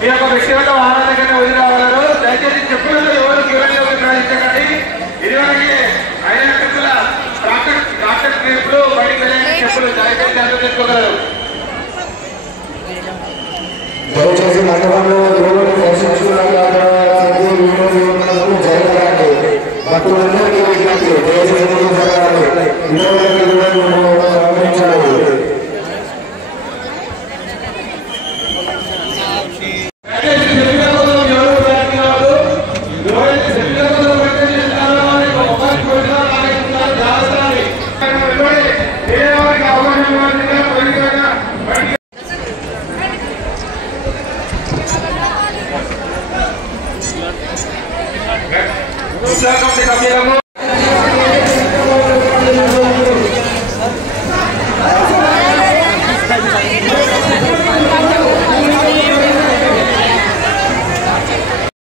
మీ యొక్క వ్యక్తిగత వాహనాలకైనా వదిలి రాగలరు. దయచేసి చెప్పులతో ఎవరు క్యూలోకి ప్రవేశించకండి. ఇదివరకే 5 ట్రిప్పుల డాక్టర్ ట్రిప్పులు బయటికి వెళ్ళి చెప్పులు దయచేసి అర్థం చేసుకోగలరు. దయచేసి మండపంలో దేవుడిని దర్శించుకోవడానికి జరగాలి. భక్తులందరికీ విజ్ఞప్తి, దయచేసి జరగాలి. గమనించాలి. కమిటీలకు